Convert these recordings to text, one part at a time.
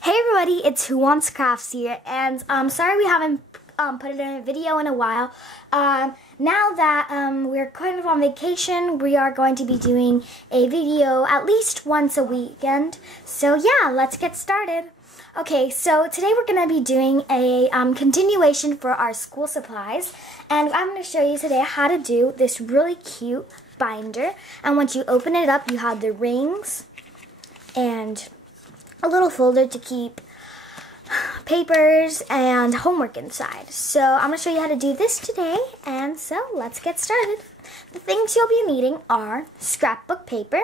Hey everybody, it's Who Wants Crafts here, and sorry we haven't put it in a video in a while. Now that we're kind of on vacation, we are going to be doing a video at least once a weekend. So yeah, let's get started. Okay, so today we're going to be doing a continuation for our school supplies, and I'm going to show you today how to do this really cute binder. And once you open it up, you have the rings and a little folder to keep papers and homework inside. So I'm going to show you how to do this today, and so let's get started. The things you'll be needing are scrapbook paper,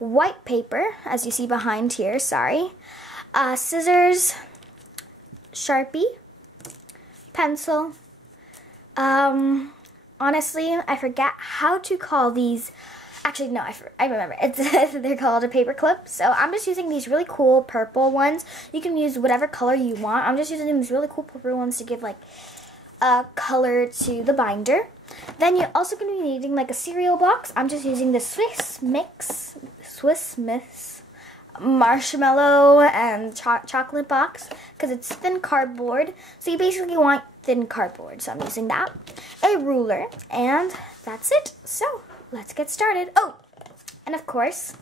white paper, as you see behind here, scissors, Sharpie, pencil. Honestly, I forget how to call these. Actually, no, I remember. They're called a paper clip. So I'm just using these really cool purple ones. You can use whatever color you want. I'm just using these really cool purple ones to give like a color to the binder. Then you're also going to be needing like a cereal box. I'm just using the Swiss Miss marshmallow and chocolate box because it's thin cardboard. So you basically want thin cardboard. So I'm using that. A ruler, and that's it. So let's get started. Oh, and of course,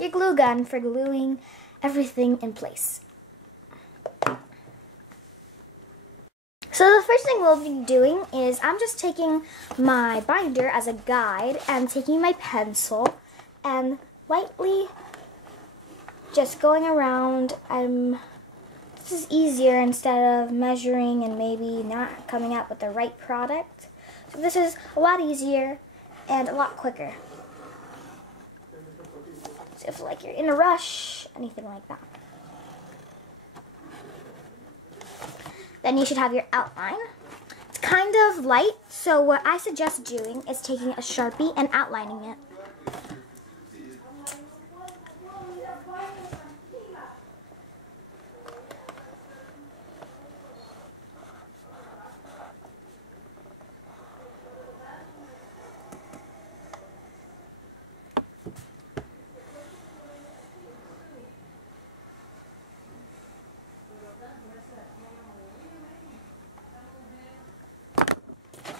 your glue gun for gluing everything in place. So the first thing we'll be doing is I'm just taking my binder as a guide and taking my pencil and lightly just going around. This is easier instead of measuring and maybe not coming out with the right product. So this is a lot easier and a lot quicker. So if like you're in a rush, anything like that. Then you should have your outline. It's kind of light, so what I suggest doing is taking a Sharpie and outlining it.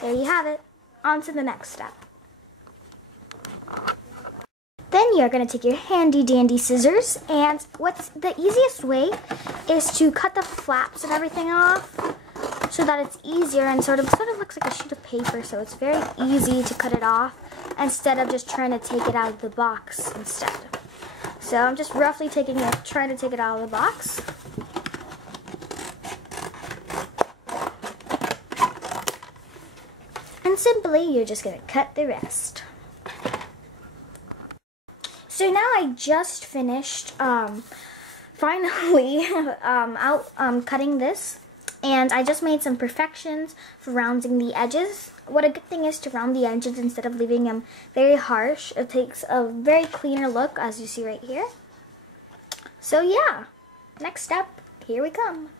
There you have it. On to the next step. Then you're going to take your handy dandy scissors, and what's the easiest way is to cut the flaps and everything off so that it's easier and sort of looks like a sheet of paper, so it's very easy to cut it off instead of just trying to take it out of the box instead. So I'm just roughly trying to take it out of the box. And simply, you're just going to cut the rest. So now I just finished, finally, cutting this. And I just made some perfections for rounding the edges. What a good thing is to round the edges instead of leaving them very harsh. It takes a very cleaner look, as you see right here. So yeah, next step, here we come.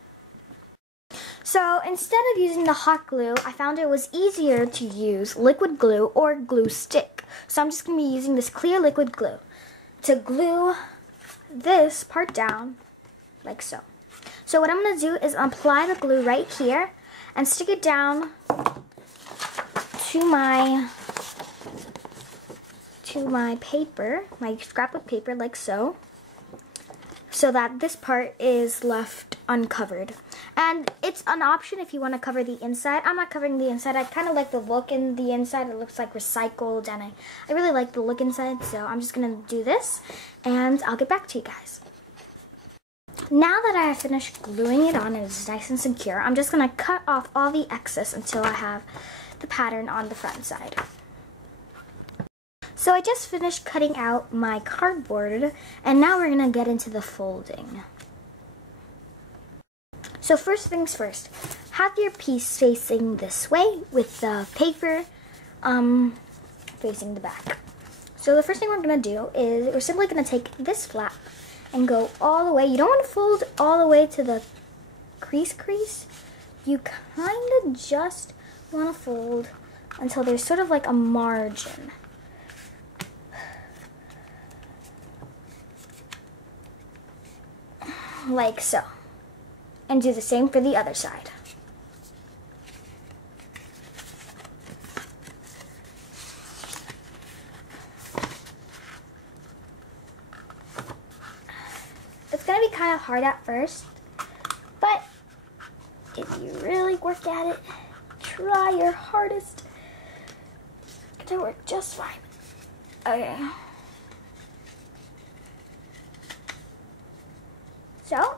So instead of using the hot glue, I found it was easier to use liquid glue or glue stick. So I'm just going to be using this clear liquid glue to glue this part down like so. So what I'm going to do is apply the glue right here and stick it down to my paper, my scrapbook paper, like so that this part is left uncovered. And it's an option if you want to cover the inside. I'm not covering the inside. I kind of like the look in the inside. It looks like recycled, and I really like the look inside, so I'm just going to do this, and I'll get back to you guys. Now that I have finished gluing it on and it's nice and secure, I'm just going to cut off all the excess until I have the pattern on the front side. So I just finished cutting out my cardboard, and now we're going to get into the folding. So first things first, have your piece facing this way with the paper facing the back. So the first thing we're going to do is we're simply going to take this flap and go all the way. You don't want to fold all the way to the crease. You kind of just want to fold until there's sort of like a margin. like so. And do the same for the other side. It's going to be kind of hard at first, but if you really work at it, try your hardest, it'll work just fine. Okay. So,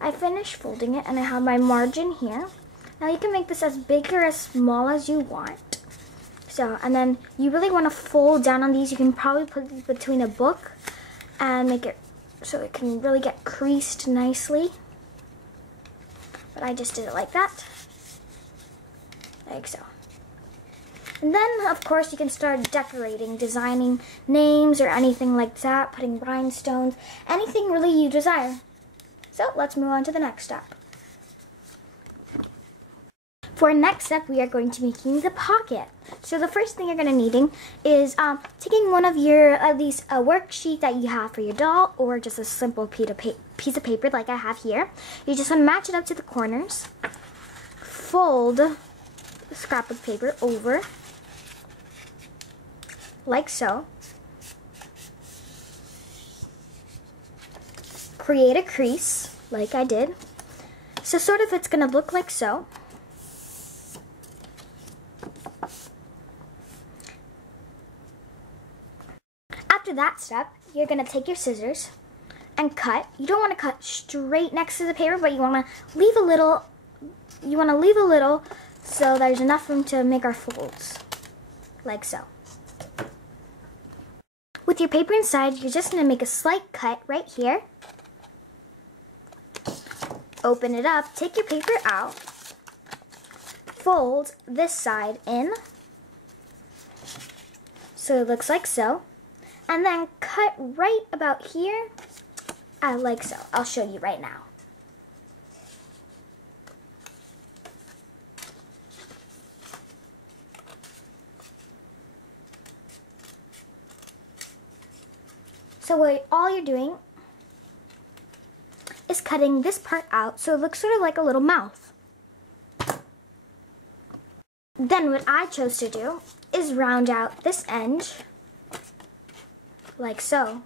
I finished folding it and I have my margin here. Now you can make this as big or as small as you want. So, and then you really want to fold down on these. You can probably put it between a book and make it so it can really get creased nicely. But I just did it like that. Like so. And then, of course, you can start decorating, designing names or anything like that, putting rhinestones, anything really you desire. So, let's move on to the next step. For our next step, we are going to be making the pocket. So the first thing you're going to needing is taking one of your, at least a worksheet that you have for your doll, or just a simple piece of paper like I have here. You just want to match it up to the corners. Fold the scrapbook paper over, like so. Create a crease, like I did. So sort of it's going to look like so. After that step, you're going to take your scissors and cut. You don't want to cut straight next to the paper, but you want to leave a little. You want to leave a little so there's enough room to make our folds, like so. With your paper inside, you're just going to make a slight cut right here. Open it up, take your paper out, fold this side in, so it looks like so, and then cut right about here, like so. I'll show you right now. So all you're doing is cutting this part out so it looks sort of like a little mouth. Then what I chose to do is round out this end like so.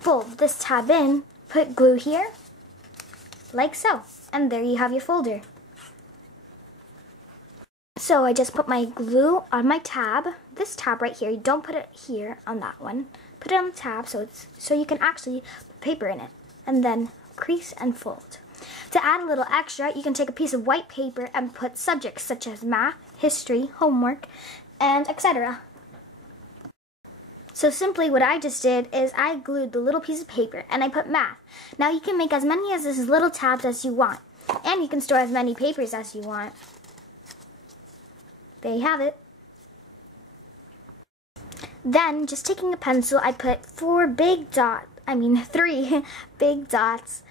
Fold this tab in, put glue here like so, and there you have your folder. So I just put my glue on my tab, this tab right here. You don't put it here on that one. Put it on the tab so you can actually put paper in it, and then crease and fold. To add a little extra, you can take a piece of white paper and put subjects such as math, history, homework, and etc. So simply what I just did is I glued the little piece of paper and I put math. Now you can make as many of these little tabs as you want, and you can store as many papers as you want. There you have it. Then, just taking a pencil, I put three big dots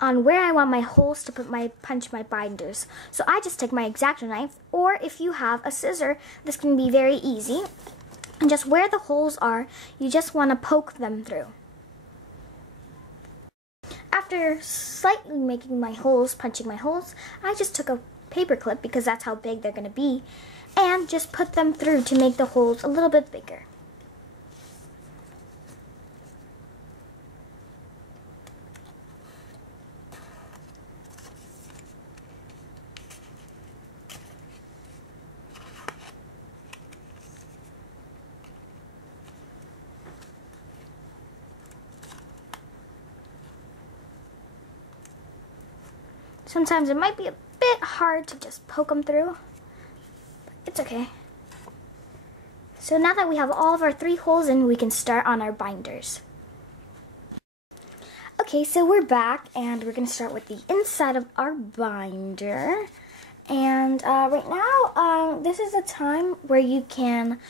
on where I want my holes to punch my binders. So I just take my X-Acto knife, or if you have a scissor, this can be very easy. And just where the holes are, you just want to poke them through. After slightly making my holes, punching my holes, I just took a paper clip, because that's how big they're going to be, and just put them through to make the holes a little bit bigger. Sometimes it might be a bit hard to just poke them through. It's okay. So now that we have all of our 3 holes in, we can start on our binders. Okay, so we're back, and we're going to start with the inside of our binder. And right now, this is a time where you can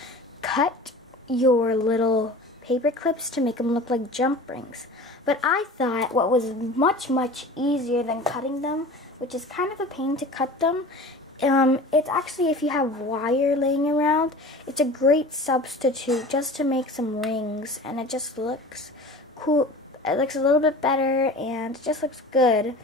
cut your little paper clips to make them look like jump rings. But I thought what was much, much easier than cutting them, which is kind of a pain to cut them, it's actually, if you have wire laying around, it's a great substitute just to make some rings, and it just looks cool. It looks a little bit better, and it just looks good.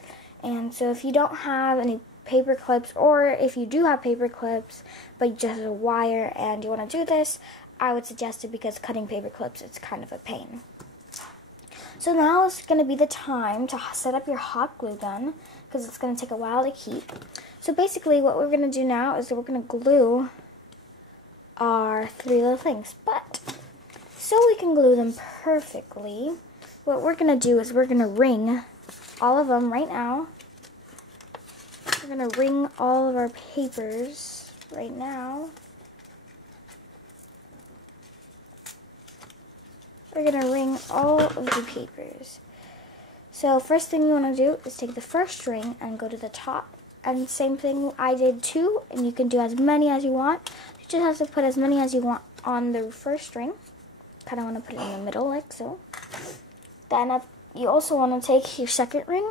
And so if you don't have any paper clips, or if you do have paper clips but you just have a wire and you want to do this, I would suggest it, because cutting paper clips, it's kind of a pain. So now is going to be the time to set up your hot glue gun, because it's going to take a while to heat. So basically what we're going to do now is we're going to glue our 3 little things. But so we can glue them perfectly, what we're going to do is we're going to ring all of them right now. We're going to ring all of our papers right now. We're going to ring all of the papers. So first thing you want to do is take the first ring and go to the top. And same thing, I did 2, and you can do as many as you want. You just have to put as many as you want on the first ring. Kind of want to put it in the middle like so. Then you also want to take your second ring,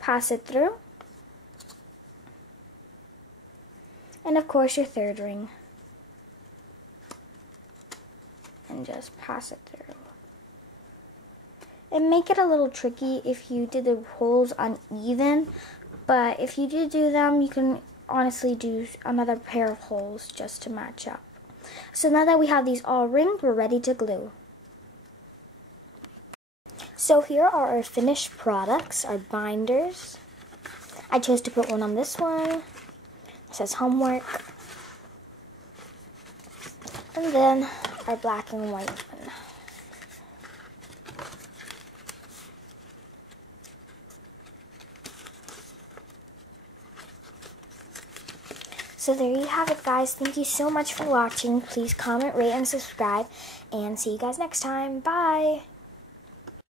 pass it through. And of course your third ring. And just pass it through. It may get a little tricky if you did the holes uneven, but if you do them, you can honestly do another pair of holes just to match up. So now that we have these all ringed, we're ready to glue. So here are our finished products, our binders. I chose to put one on this one. It says homework. And then our black and white one. So there you have it, guys. Thank you so much for watching. Please comment, rate, and subscribe. And see you guys next time. Bye!